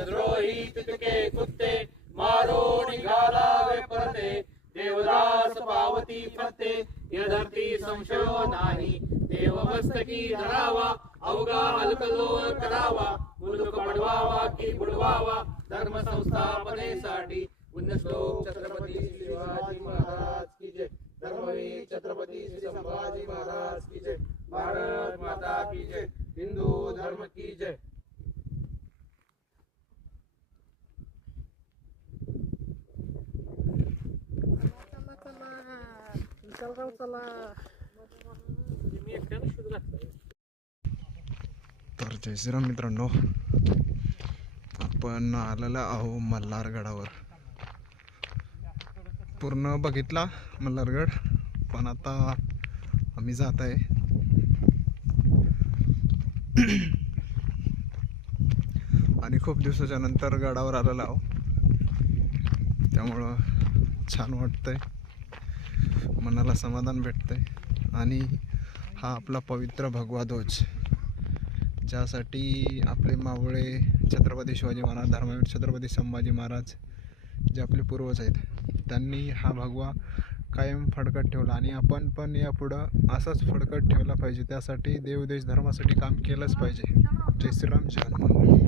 देशद्रोही तुटके कुत्ते मारो निघाला वे परते देवदास पावती फत्ते या धरती संशय नाही देव मस्तकी धरावा अवघा हलकल्लोळ करावा मुलूक पडवावा की बुडवावा धर्म संस्थापनेसाठी पुण्य श्लोक छत्रपती शिवाजी महाराज की जय धर्मवीर छत्रपती संभाजी महाराज की जय भारत माता की जय हिंदू धर्म की जय तर जय श्रीराम मित्रांनो, आपण आलेलो आहो मल्हारगडावर. पूर्ण बघितला मल्हारगड, पण आता आम्ही जात आहे. आणि खूप दिवसाच्या नंतर गडावर आलेलो आहो, त्यामुळं छान वाटतंय, मनाला समाधान भेटतंय. आणि हा आपला पवित्र भगवा ध्वज, ज्यासाठी आपले मावळे छत्रपती शिवाजी महाराज, धर्मवीर छत्रपती संभाजी महाराज जे आपले पूर्वज आहेत, त्यांनी हा भगवा कायम फडकत ठेवला. आणि आपण पण यापुढं असाच फडकत ठेवला पाहिजे. त्यासाठी देव देश धर्मासाठी काम केलंच पाहिजे. जय श्रीराम, जय हनुमान.